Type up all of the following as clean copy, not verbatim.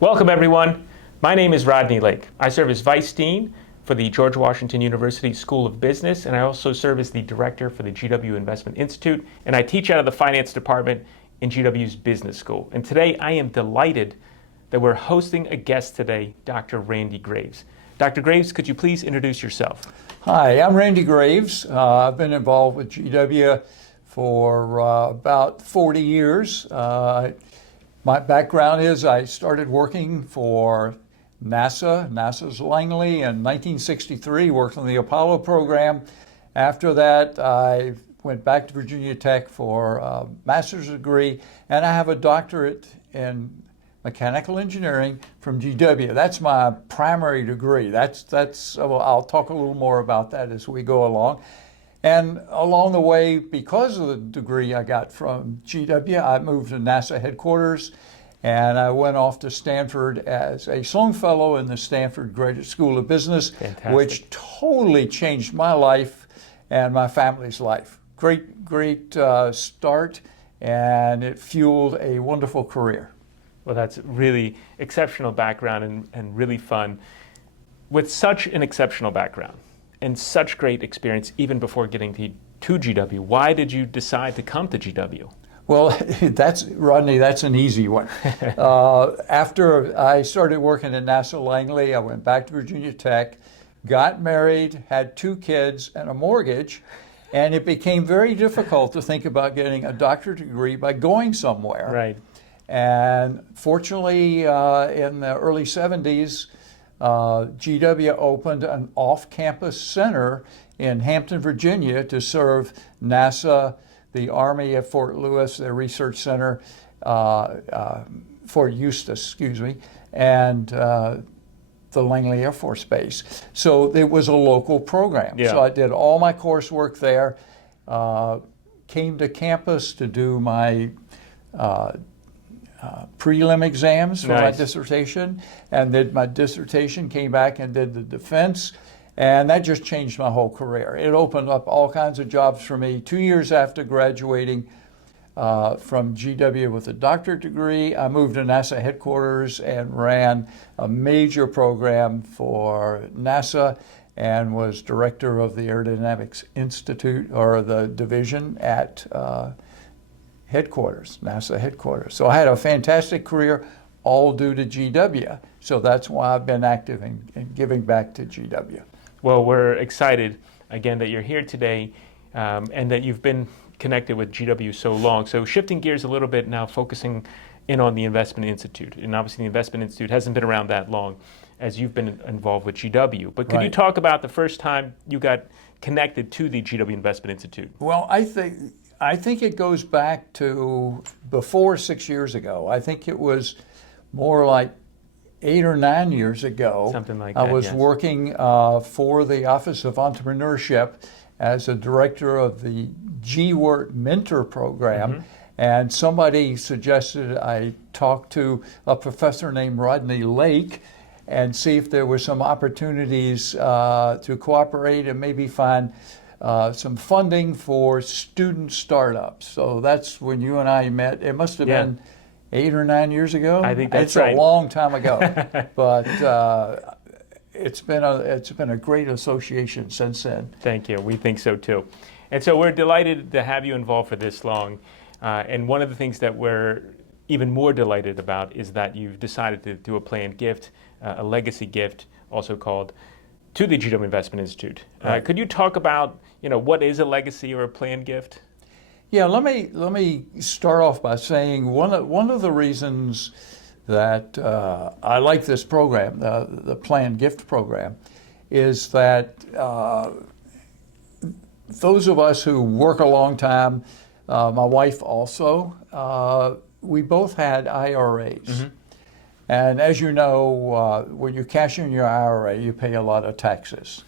Welcome everyone. My name is Rodney Lake. I serve as Vice Dean for the George Washington University School of Business, and I also serve as the Director for the GWII Investment Institute, and I teach out of the Finance Department in GW's Business School. And today I am delighted that we're hosting a guest today, Dr. Randy Graves. Dr. Graves, could you please introduce yourself? Hi, I'm Randy Graves. I've been involved with GWII for about 40 years. My background is I started working for NASA's Langley in 1963, worked on the Apollo program. After that, I went back to Virginia Tech for a master's degree, and I have a doctorate in mechanical engineering from GWII. That's my primary degree. Well, I'll talk a little more about that as we go along. And along the way, because of the degree I got from GWII, I moved to NASA headquarters, and I went off to Stanford as a Sloan Fellow in the Stanford Graduate School of Business, Fantastic. Which totally changed my life and my family's life. Great start, and it fueled a wonderful career. Well, that's really exceptional background and really fun. With such an exceptional background and such great experience, even before getting to GW, why did you decide to come to GW? Well, Rodney, that's an easy one. After I started working at NASA Langley, I went back to Virginia Tech, got married, had 2 kids and a mortgage, and it became very difficult to think about getting a doctorate degree by going somewhere. Right. And fortunately, in the early 70s, GWII opened an off-campus center in Hampton, Virginia to serve NASA, the Army at Fort Lewis, their research center, Fort Eustis, and the Langley Air Force Base. So it was a local program. Yeah. So I did all my coursework there, came to campus to do my prelim exams for my dissertation, and did my dissertation, came back and did the defense, and that just changed my whole career. It opened up all kinds of jobs for me. 2 years after graduating from GWII with a doctorate degree, I moved to NASA headquarters and ran a major program for NASA and was director of the Aerodynamics Institute, or the division at headquarters, NASA headquarters. So I had a fantastic career, all due to GWII. So that's why I've been active in giving back to GWII. Well, we're excited, again, that you're here today and that you've been connected with GW so long. So shifting gears a little bit now, focusing in on the Investment Institute. And obviously the Investment Institute hasn't been around that long as you've been involved with GW. But could you talk about the first time you got connected to the GW Investment Institute? Well, I think it goes back to before 6 years ago. I think it was more like 8 or 9 years ago. Something like that, I was working for the Office of Entrepreneurship as a director of the GWII Mentor Program, and somebody suggested I talk to a professor named Rodney Lake and see if there were some opportunities to cooperate and maybe find some funding for student startups. So that's when you and I met. It must have been 8 or 9 years ago. I think that's right. It's a long time ago, but it's been a great association since then. Thank you. We think so too. And so we're delighted to have you involved for this long. And one of the things that we're even more delighted about is that you've decided to do a planned gift, a legacy gift, also called, to the GW Investment Institute. Right. Could you talk about, what is a legacy or a planned gift? Yeah, let me start off by saying one of the reasons that I like this program, the planned gift program, is that those of us who work a long time, my wife also, we both had IRAs. And as you know, when you cash in your IRA, you pay a lot of taxes.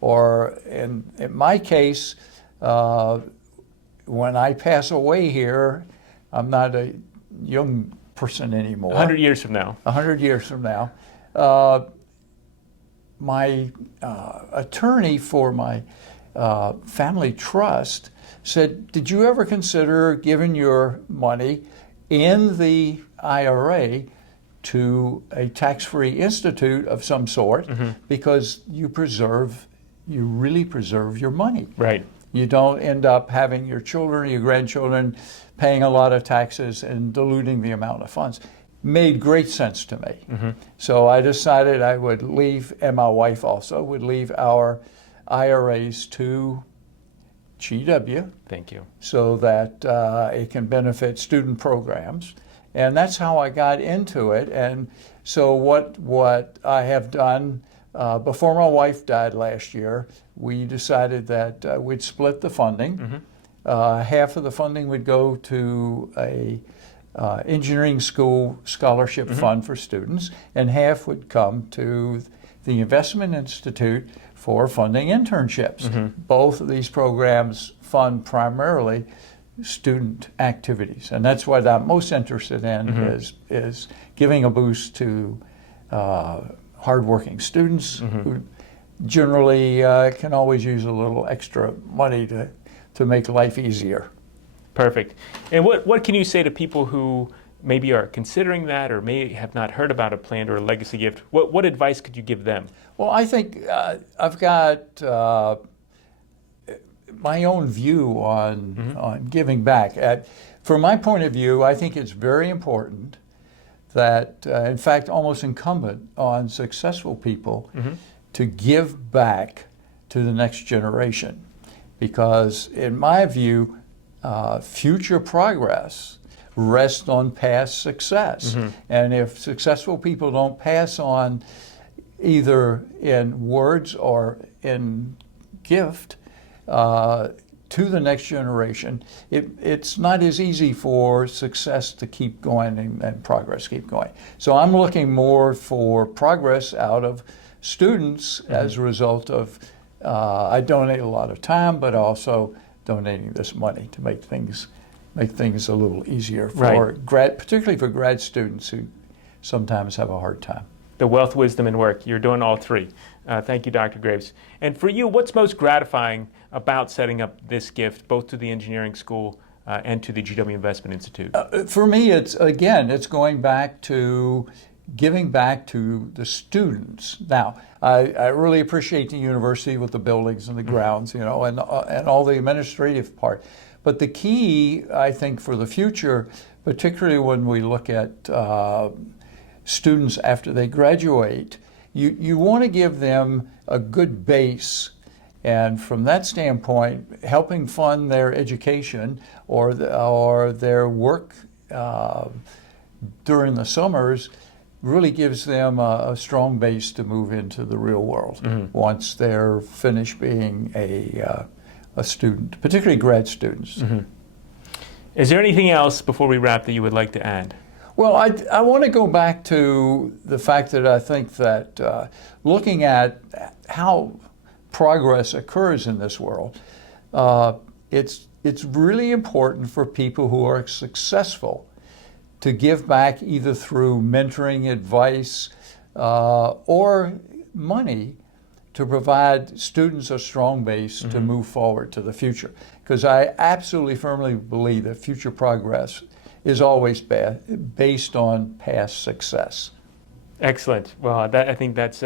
Or in my case, when I pass away here, I'm not a young person anymore. 100 years from now. 100 years from now. My attorney for my family trust said, did you ever consider giving your money in the IRA to a tax-free institute of some sort, because you really preserve your money. Right. You don't end up having your children, your grandchildren paying a lot of taxes and diluting the amount of funds. Made great sense to me. So I decided I would leave, and my wife also would leave our IRAs to GW. Thank you. So that it can benefit student programs. And that's how I got into it. And so what I have done, before my wife died last year, we decided that we'd split the funding. Half of the funding would go to a engineering school scholarship fund for students, and half would come to the Investment Institute for funding internships. Both of these programs fund primarily student activities, and that's what I'm most interested in, is giving a boost to hardworking students who generally can always use a little extra money to make life easier. Perfect. And what can you say to people who maybe are considering that, or may have not heard about a plan or a legacy gift? What advice could you give them? Well, I think I've got my own view on giving back. From my point of view, I think it's very important that, in fact, almost incumbent on successful people to give back to the next generation. Because in my view, future progress rests on past success. And if successful people don't pass on, either in words or in gift, to the next generation, it's not as easy for success to keep going and progress keep going. So I'm looking more for progress out of students as a result of, I donate a lot of time, but also donating this money to make things a little easier for particularly for grad students who sometimes have a hard time. The wealth, wisdom, and work. You're doing all three. Thank you, Dr. Graves. And for you, what's most gratifying about setting up this gift, both to the engineering school and to the GW Investment Institute? For me, it's going back to giving back to the students. Now, I really appreciate the university with the buildings and the grounds, and all the administrative part. But the key, I think, for the future, particularly when we look at students after they graduate, you want to give them a good base, and from that standpoint, helping fund their education or their work during the summers really gives them a strong base to move into the real world once they're finished being a student, particularly grad students. Is there anything else before we wrap that you would like to add? Well, I want to go back to the fact that I think that looking at how progress occurs in this world, it's really important for people who are successful to give back either through mentoring, advice, or money to provide students a strong base to move forward to the future. Because I absolutely firmly believe that future progress is always based on past success. Excellent. Well, I think that's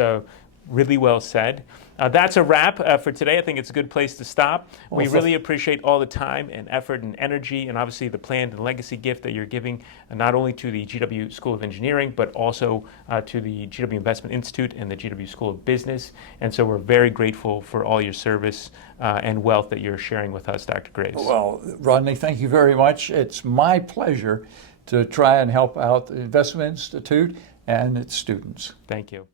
really well said. That's a wrap for today. I think it's a good place to stop. We really appreciate all the time and effort and energy, and obviously the planned and legacy gift that you're giving, not only to the GW School of Engineering, but also to the GW Investment Institute and the GW School of Business. And so we're very grateful for all your service and wealth that you're sharing with us, Dr. Graves. Well, Rodney, thank you very much. It's my pleasure to try and help out the Investment Institute and its students. Thank you.